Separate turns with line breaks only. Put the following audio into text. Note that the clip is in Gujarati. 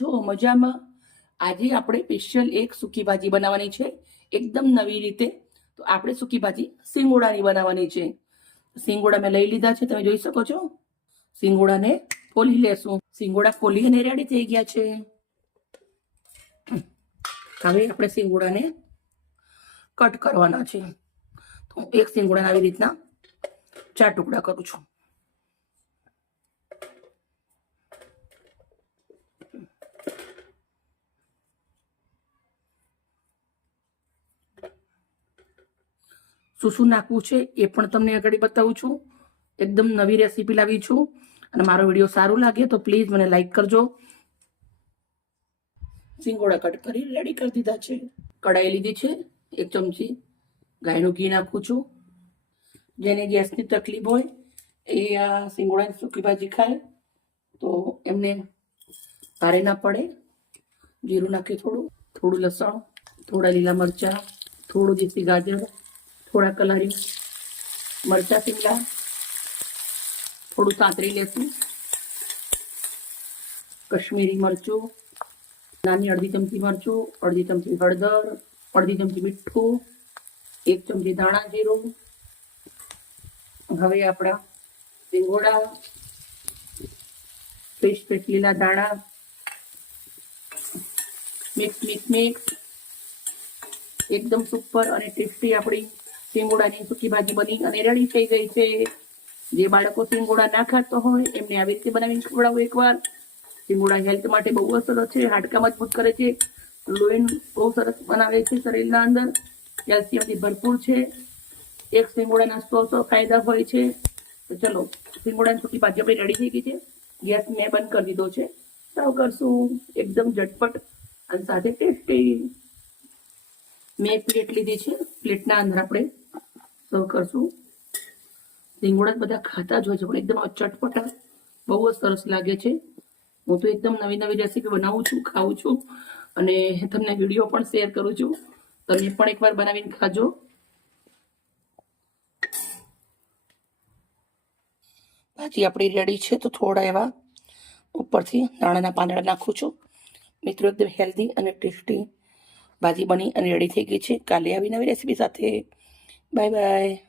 છો? મજામાં? આજે આપણે સ્પેશિયલ એક સૂકી ભાજી બનાવવાની છે. એકદમ નવી રીતે. તો આપણે સૂકી ભાજી સિંગોડાની બનાવવાની છે. સિંગોડા મેં લઈ લીધા છે, તમે જોઈ શકો છો. સિંગોડાને ફોલી લેશું. સિંગોડા ફોલી અને રેડી થઈ ગયા છે. હવે આપણે સિંગોડાને કટ કરવાના છે. તો હું એક સિંગોડાના આવી રીતના ચાર ટુકડા કરું છું. શું શું નાખવું છે, એ પણ તમને આગળ બતાવું છું. એકદમ નવી રેસીપી લાવી છું અને મારો વીડિયો સારું લાગે તો પ્લીઝ મને લાઈક કરજો. સિંગોડા કટ કરી રેડી કરી દીધા છે. કઢાઈ લીધી છે, એક ચમચી ગાયનું ઘી નાખું છું. જેને ગેસની તકલીફ હોય એ આ સિંગોડાની સૂકી ભાજી ખાય. તો એમને ભારે ના પડે. જીરું નાખી થોડું થોડું લસણ, થોડા લીલા મરચાં, થોડું દેશી ગાજર થોડા કલારી મરચાં શીમલા થોડું સાંતરી લેશું, કશ્મીરી મરચું, નાની અડધી ચમચી મરચું, અડધી ચમચી હળદર, અડધી ચમચી મીઠું, એક ચમચી ધાણા જીરું, હવે આપણા સિંગોડા પેસ્ટ પેસ્ટ લીલા દાણા મિક્સ મિક્સ મિક્સ, એકદમ સુપર અને ટેસ્ટી આપણી સિંગોડાની સૂકી ભાજી બની અને રેડી થઈ ગઈ છે. જે બાળકો સિંગોડા ના ખાતો હોય, એમને આવી રીતે બનાવીને ખવડાવો એકવાર. સિંગોડા હેલ્થ માટે બહુ અસર છે, હાડકા મજબૂત કરે છે. લોહી બહુ સરસ બનાવે છે શરીરના અંદર. કેલ્શિયમથી ભરપૂર છે. એક સિંગોડાના સો સો ફાયદા હોય છે. તો ચલો, સિંગોડાની સૂકી ભાજી આપણી રેડી થઈ ગઈ છે. ગેસ મેં બંધ કરી દીધો છે. સર્વ કરશું. એકદમ ઝટપટ અને સાથે ટેસ્ટી મેં પ્લેટ લીધી છે. પ્લેટના અંદર આપણે સર્વ કરશું. જ બધા ખાતા જ હોય છે, પણ એકદમ ચટપટા બહુ જ સરસ લાગે છે. હું તો એકદમ નવી નવી રેસીપી બનાવું છું, ખાઉં છું અને તમને વીડિયો પણ શેર કરું છું. તમે પણ એકવાર બનાવીને ખાજો. ભાજી આપણી રેડી છે, તો થોડા એવા ઉપરથી દાણાના પાંદડા નાખું છું. મિત્રો, એકદમ હેલ્ધી અને ટેસ્ટી ભાજી બની અને રેડી થઈ ગઈ છે. કાલે આવી નવી રેસીપી સાથે. Bye bye